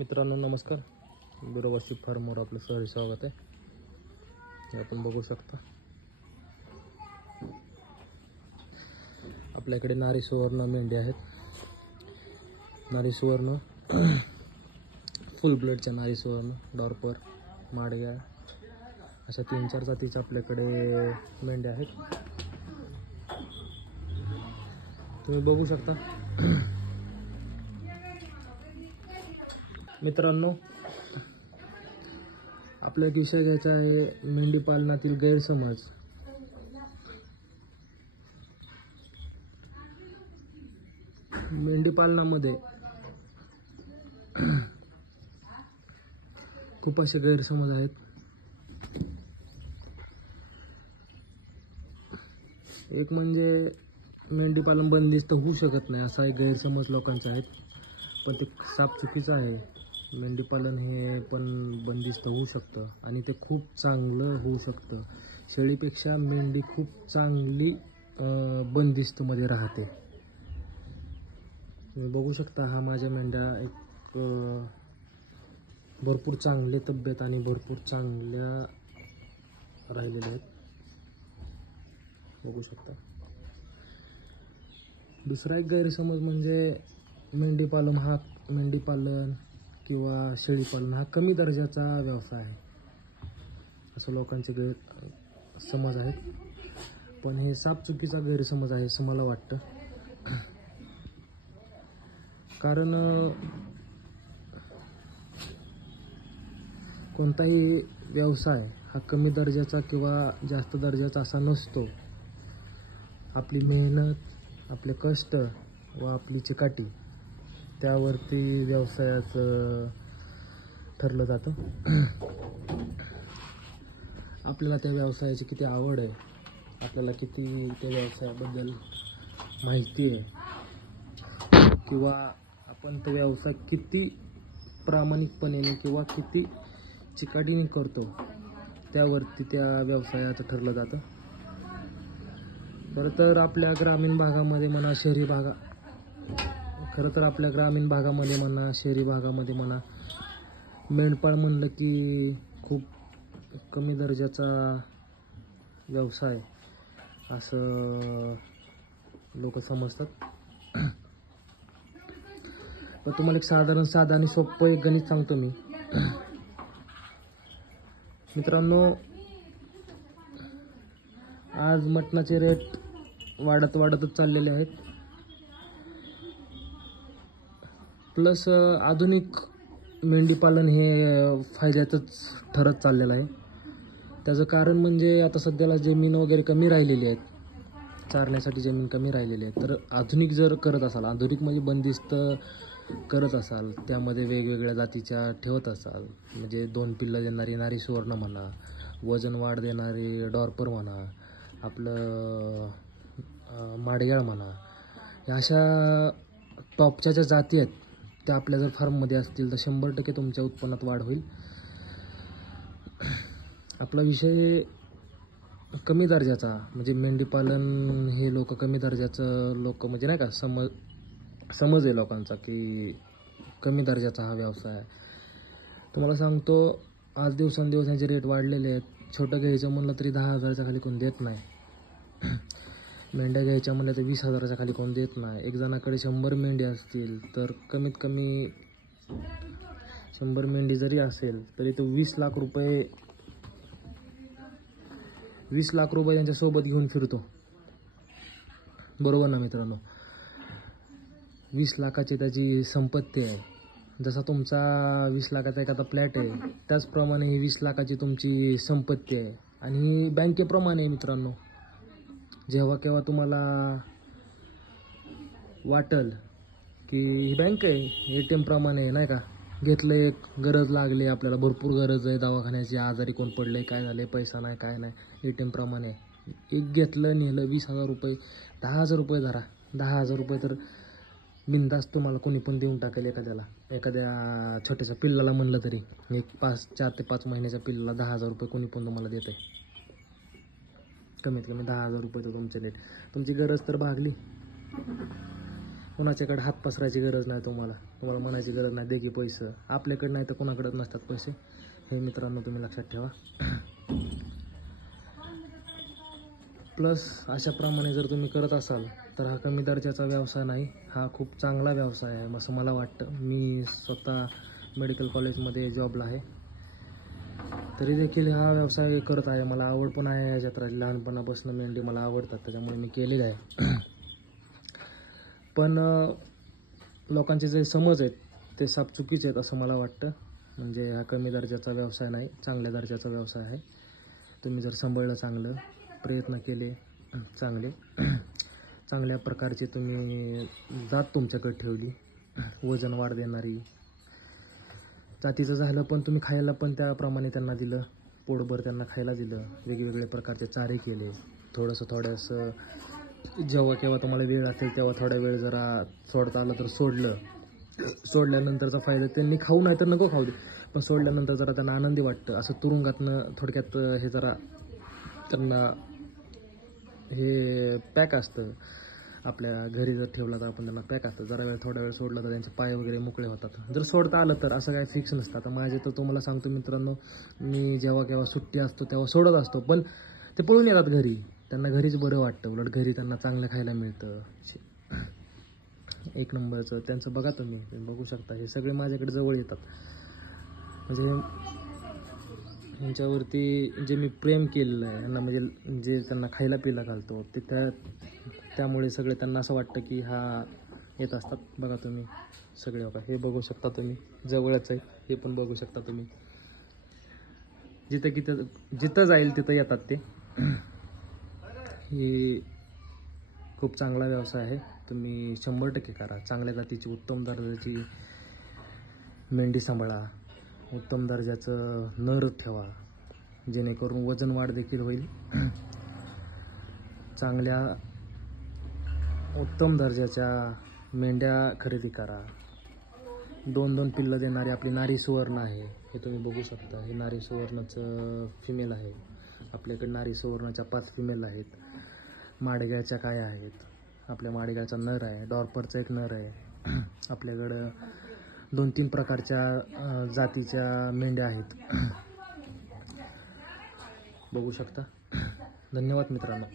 मित्रांनो नमस्कार. बिरोबाशी फार्मवर आपलं सहर्ष स्वागत आहे. हे आपण बघू शकता आपल्याकडे नारी सुवर्ण मेंढी आहेत. नारी सुवर्ण फुल ब्लडच्या नारी सुवर्ण, डॉर्पर, माडग्या अशा 3-4 जातीच्या आपल्याकडे मेंढ्या आहेत. तुम्ही बघू शकता मित्रांनो. आपला एक विषय घ्यायचा आहे मेंढी पालनातील गैरसमज. मेंढी पालनामध्ये खूप असे गैरसमज आहेत. एक म्हणजे मेंढी पालन बंदिस्त होऊ शकत नाही असा एक गैरसमज लोकांचा आहे, पण ते साफ चुकीचं आहे. मेंढी पालन हे पण बंदिस्त होऊ शकतं आणि ते खूप चांगलं होऊ शकतं. शेळीपेक्षा मेंढी खूप चांगली बंदिस्तमध्ये राहते. तुम्ही बघू शकता, हा माझ्या मेंढ्या एक भरपूर चांगले तब्येत आणि भरपूर चांगल्या राहिलेल्या आहेत. बघू शकता. दुसरा एक गैरसमज म्हणजे मेंढी पालन किंवा शेळीपालन हा कमी दर्जाचा व्यवसाय आहे असं लोकांचे गैरसमज आहेत. पण हे साफ चुकीचा गैरसमज आहे असं मला वाटतं. कारण कोणताही व्यवसाय हा कमी दर्जाचा किंवा जास्त दर्जाचा असा नसतो. आपली मेहनत, आपले कष्ट व आपली चिकाटी त्यावरती व्यवसायाचं ठरलं जातं. आपल्याला त्या व्यवसायाची किती आवड आहे, आपल्याला किती त्या व्यवसायाबद्दल माहिती आहे, किंवा आपण तो व्यवसाय किती प्रामाणिकपणे किंवा किती चिकाटीने करतो त्यावरती त्या व्यवसायाचं ठरलं जातं. खरं तर आपल्या ग्रामीण भागामध्ये म्हणा, शहरी भागामध्ये म्हणा, मेंढपाळ म्हणलं की खूप कमी दर्जाचा व्यवसाय असं लोक समजतात. पण तुम्हाला एक साधं आणि सोपं एक गणित सांगतो मी. मित्रांनो, आज मटणाचे रेट वाढतच चाललेले आहेत. प्लस आधुनिक मेंढी पालन हे फायद्याचंच ठरत चाललेलं आहे. त्याचं कारण म्हणजे आता सध्याला जमीन वगैरे कमी राहिलेली आहेत, चारण्यासाठी जमीन कमी राहिलेली आहे. तर आधुनिक जर करत असाल, आधुनिक म्हणजे बंदिस्त करत असाल, त्यामध्ये वेगवेगळ्या जातीच्या ठेवत असाल, म्हणजे 2 पिल्लं देणारी नारी सुवर्ण म्हणा, वजन वाढ देणारी डॉर्पर म्हणा, आपलं माडग्याळ म्हणा, ह्या अशा टॉपच्या ज्या जाती आहेत त्या आपल्या जर फार्ममध्ये असतील तर 100% तुमच्या उत्पन्नात वाढ होईल. आपला विषय कमी दर्जाचा म्हणजे मेंढीपालन हे लोक कमी दर्जाचं म्हणजे नाही का समज आहे लोकांचा की कमी दर्जाचा हा व्यवसाय आहे. तुम्हाला सांगतो, आज दिवसेंदिवस ह्याचे रेट वाढलेले आहेत. छोटं घ्यायचं म्हणलं तरी 10,000च्या खाली कोण देत नाही. मेंढ्या घ्यायच्या म्हणलं तर 20,000च्या खाली कोण देत नाही. एक जणाकडे 100 मेंढी असतील तर कमीत कमी 100 मेंढी जरी असेल तरी तो 20 लाख रुपये त्यांच्यासोबत घेऊन फिरतो. बरोबर ना मित्रांनो? 20 लाखाची त्याची संपत्ती आहे. जसा तुमचा 20 लाखाचा एखादा फ्लॅट आहे, त्याचप्रमाणे ही 20 लाखाची तुमची संपत्ती आहे. आणि ही बँकेप्रमाणे आहे मित्रांनो. जेव्हा केव्हा तुम्हाला वाटल की ही बँक आहे, ATM प्रमाणे आहे नाही का, घेतलं, एक गरज लागली आपल्याला, भरपूर गरज आहे दवाखान्याची, आजारी कोण पडले, काय झाले, पैसा नाही काय नाही, ATM प्रमाणे एक घेतलं, नेलं 20,000 रुपये, 10,000 रुपये धरा. 10,000 रुपये तर बिनधास्त तुम्हाला कोणी पण देऊन टाकेल. एखाद्या छोट्याच्या पिल्लाला म्हणलं तरी, एक 4 ते 5 महिन्याच्या पिल्लाला 10,000 रुपये कोणी पण तुम्हाला देते. कमीत कमी 10,000 रुपये तर तुमचे नेट, तुमची गरज तर भागली. कुणाच्याकडे हात पसरायची गरज नाही तुम्हाला म्हणायची गरज नाही दे की पैसे. आपल्याकडे नाही तर कोणाकडे नसतात पैसे, हे मित्रांनो तुम्ही लक्षात ठेवा. प्लस अशाप्रमाणे जर तुम्ही करत असाल तर हा कमी दर्जाचा व्यवसाय नाही, हा खूप चांगला व्यवसाय आहे असं मला वाटतं. मी स्वतः मेडिकल कॉलेजमध्ये जॉबला आहे, तरी देखील हा व्यवसाय करत आहे. मला आवड पण आहे याच्यात. लहानपणापासून मेंढी मला आवडतात, त्याच्यामुळे मी केलेली आहे. पण लोकांचे जे समज आहेत ते साप चुकीचे आहेत असं मला वाटतं. म्हणजे हा कमी दर्जाचा व्यवसाय नाही, चांगल्या दर्जाचा व्यवसाय आहे. तुम्ही जर सांभाळलं, चांगलं प्रयत्न केले, चांगल्या प्रकारचे तुम्ही जात तुमच्याकडे ठेवली, वजन वाढ देणारी जातीचं झालं, पण तुम्ही खायला पण त्याप्रमाणे त्यांना दिलं, पोटभर त्यांना खायला दिलं, वेगवेगळे प्रकारचे चारे केले, थोडंसं जेव्हा केव्हा तुम्हाला वेळ असेल तेव्हा थोडा वेळ जरा सोडता आलं तर सोडल्यानंतरचा फायदा त्यांनी खाऊ नाही तर नको खाऊ दे, पण सोडल्यानंतर जरा त्यांना आनंदी वाटतं. असं तुरुंगातनं थोडक्यात हे जरा त्यांना हे पॅक असतं. आपल्या घरी जर ठेवला तर आपण त्यांना पॅक असतं, जरा वेळ थोडा वेळ सोडला तर त्यांचे पाय वगैरे मोकळे होतात. जर सोडता आलं तर असं काही फिक्स नसतं. आता माझे तर तुम्हाला सांगतो मित्रांनो, मी जेव्हा केव्हा सुट्टी असतो तेव्हा सोडत असतो, पण ते पळून येतात घरी. त्यांना घरीच बरं वाटतं, उलट घरी त्यांना चांगलं खायला मिळतं. एक नंबरचं त्यांचं बघा, तुम्ही बघू शकता. हे सगळे माझ्याकडे जवळ येतात, म्हणजे यांच्यावरती जे मी प्रेम केलेलं आहे यांना, म्हणजे जे त्यांना खायला पिला घालतो ते त्यामुळे सगळे त्यांना असं वाटतं की हा येत असतात. बघा तुम्ही सगळे, बघा हे बघू शकता तुम्ही, जवळच आहे, हे पण बघू शकता तुम्ही. जिथं जाईल तिथं येतात ते. हे खूप चांगला व्यवसाय आहे, तुम्ही 100% करा. चांगल्या जातीची उत्तम दर्जाची मेंढी सांभाळा, उत्तम दर्जाचं नर ठेवा, जेणेकरून वजन वाढ देखील होईल. चांगल्या उत्तम दर्जाच्या मेंढ्या खरेदी करा. 2-2 पिल्लं देणारी आपली नारी सुवर्ण आहे, हे तुम्ही बघू शकता. हे नारी सुवर्णचं फिमेल आहे. आपल्याकडे नारी सुवर्णाच्या 5 फिमेल आहेत. माडग्याच्या काय आहेत, आपल्या माडग्याचा नर आहे, डॉर्परचा एक नर आहे. आपल्याकडं 2-3 प्रकारच्या जातीच्या मेंढ्या आहेत, बघू शकता. धन्यवाद मित्रांनो.